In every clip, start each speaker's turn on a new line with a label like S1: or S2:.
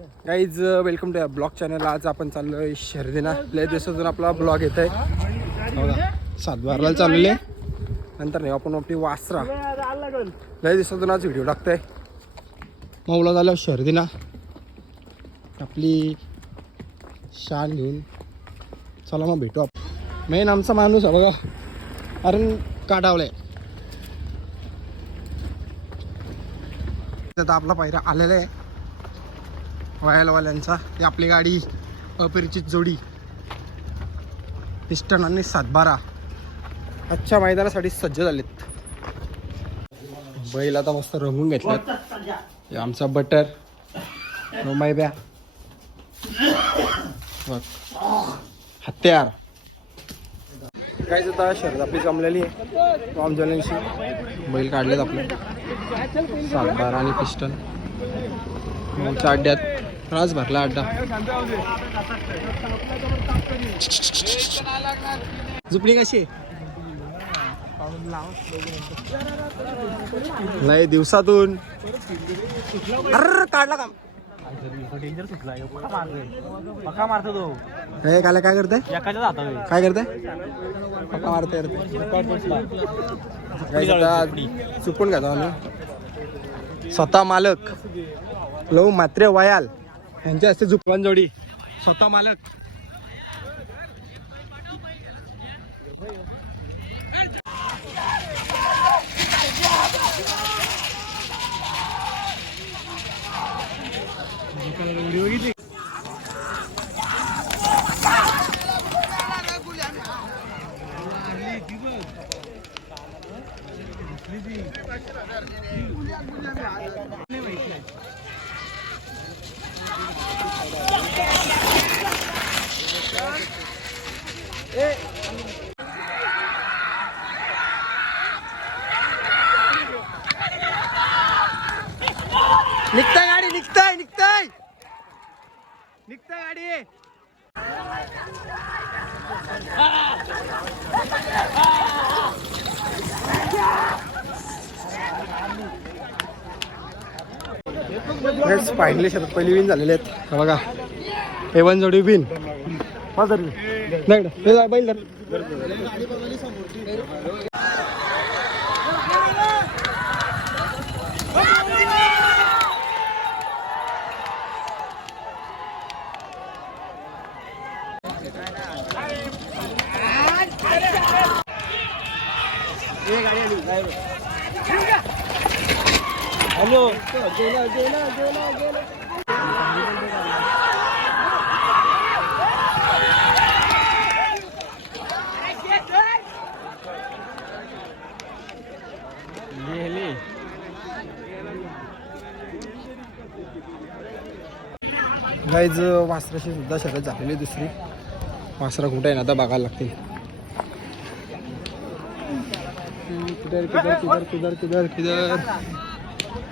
S1: Guys welcome to blog channel आज आपण चाललोय शर्दीना लय दिवसातून आपला ब्लॉग येत आहे सातबारला चाललेले नंतर नाही आपण आपली वासरा. लय दिवसातून आज व्हिडिओ टाकतोय. मौला झालं शर्दीना आपली शान घेऊन चला मग भेटू आपण. मेन आमचा माणूस आहे बघा. कारण काटावलाय आता आपला पायरा आलेला आहे. वायलवाल्यांचा. ती आपली गाडी अपरिचित जोडी. पिस्टन आणि सातबारा. आजच्या मैदानासाठी सज्ज झालेत. बैल आता मस्त रंगून घेतल्यात. आमचा बटर. मैब्या हत्यार. काय आता शर्द आपली जमलेली आहे. टॉम जॉलिंगशी बैल काढलेत आपले. सातबारा आणि पिस्टन. आमच्या अड्ड्यात त्रास भरला अड्डा. झुपली कशी नाही दिवसातून. काढला काम.
S2: डेंजर सुटला
S1: हे काले काय करते काय करते पक्का मारते चुकून घेतो आम्ही. स्वतः मालक. लव मात्रे वयाल. यांच्या हस्ते झुकवान जोडी स्वतः मालक. निघताय गाडी निघताय निघताय. निघताय गाडी. फायनली शरद पहिली विन झालेले आहेत. हे बघा एवन जोडी विन नाही हे जा, बैल धर.
S2: हॅलो
S1: गाईज वासराशी सुद्धा शर्यत झालेली आहे दुसरी. वासरा कुठे आहे ना आता बघायला लागतील. किधर किधर किधर किधर किधर किधर.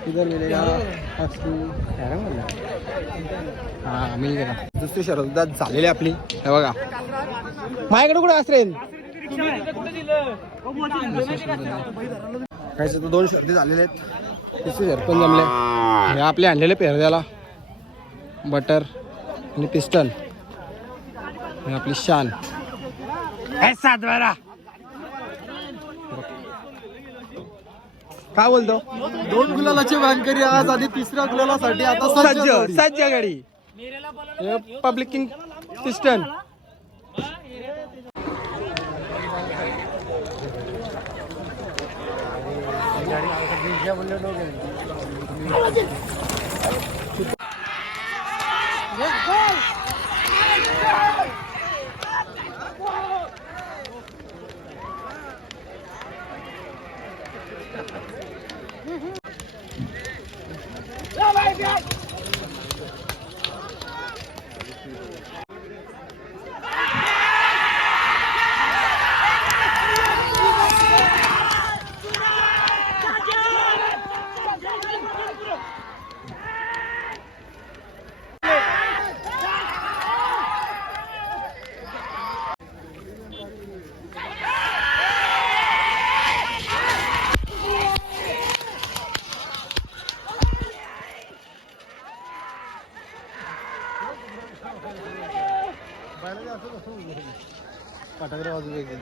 S1: किधर मिलेगा? हां काय गेला. दुसरी शर्यत सुद्धा झालेली आहे आपली. हे बघा. माझ्याकडे कुठे वासरेल काय तर दोन शर्ती झालेले आहेत. तिसरी शर्त पण जमले हे आपले आणलेले पेरद्याला. बटर. आणि पिस्टल. आणि आपली शान. काय बोलतो?
S3: दोन गुलालाचे वानकरी आज आधी तिसऱ्या गुलालासाठी आता
S1: सज्ज
S3: सज्ज
S1: गाडी. पब्लिक किंग पिस्टन
S3: फटाकडे वाजू वेगळे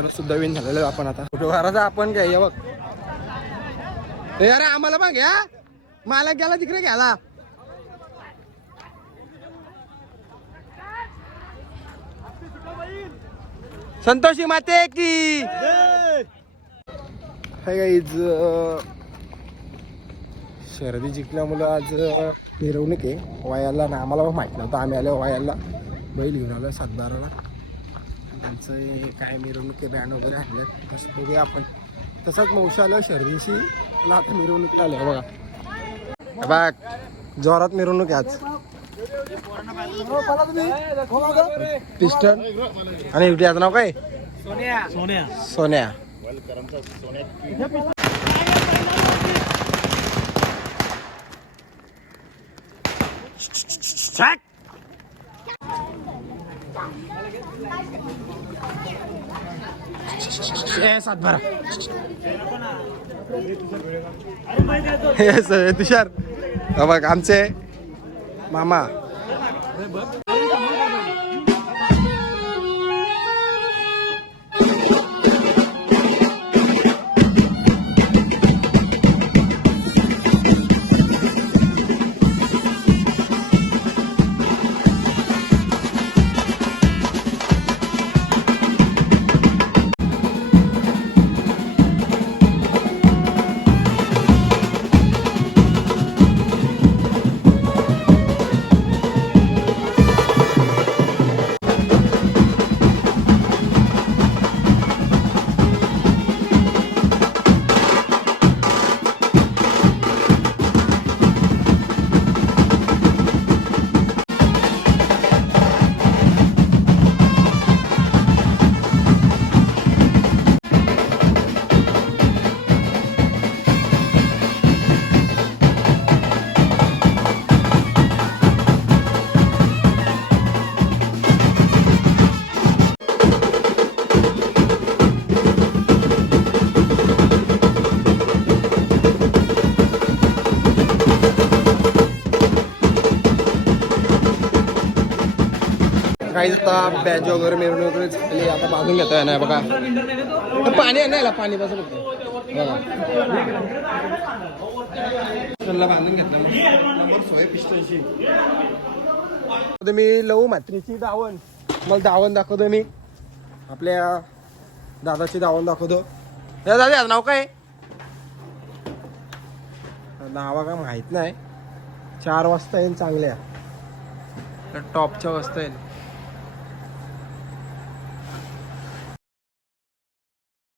S1: शरद सुद्धा विन झालेलं आपण आता. फोटोग्राफरचा आपण काय बघ. अरे आम्हाला बघ या. मला गेला तिकडे घ्याला संतोषी माते की. गाईज शर्दी जिंकल्यामुळं आज मिरवणूक आहे. वायाला ना आम्हाला माहीत नव्हतं. आम्ही आलो वायाला बैल घेऊन आलो सातबाराला. त्यांचं हे काय मिरवणूक आहे बँड वगैरे आणल्यात. असं बघूया आपण. तसंच मौशी आलं शर्दीशी पण आता मिरवणूक आल्या बघा. बघ. जोरात मिरवणूक आज. पिस्टन आणि इवटी याचं नाव काय?
S2: सोन्या.
S1: सोन्या. ए, सातबारा हे तुषार. बघ आमचे मामा. काही आता बॅच वगैरे मिरवणूक वगैरे झाली आता बांधून घेता येणार बघा. हे पाणी आहे ना पाणी बसं बघतो बघा. बांधून घेतलं सोय मी लवू मात्रीची दावण. मला दावण दाखवतो मी. आपल्या दादाची दावण दाखवतो. या दादा नाव काय? नावा काय माहीत नाही. चार वाजता येईल चांगल्या. टॉपच्या वाजता येईल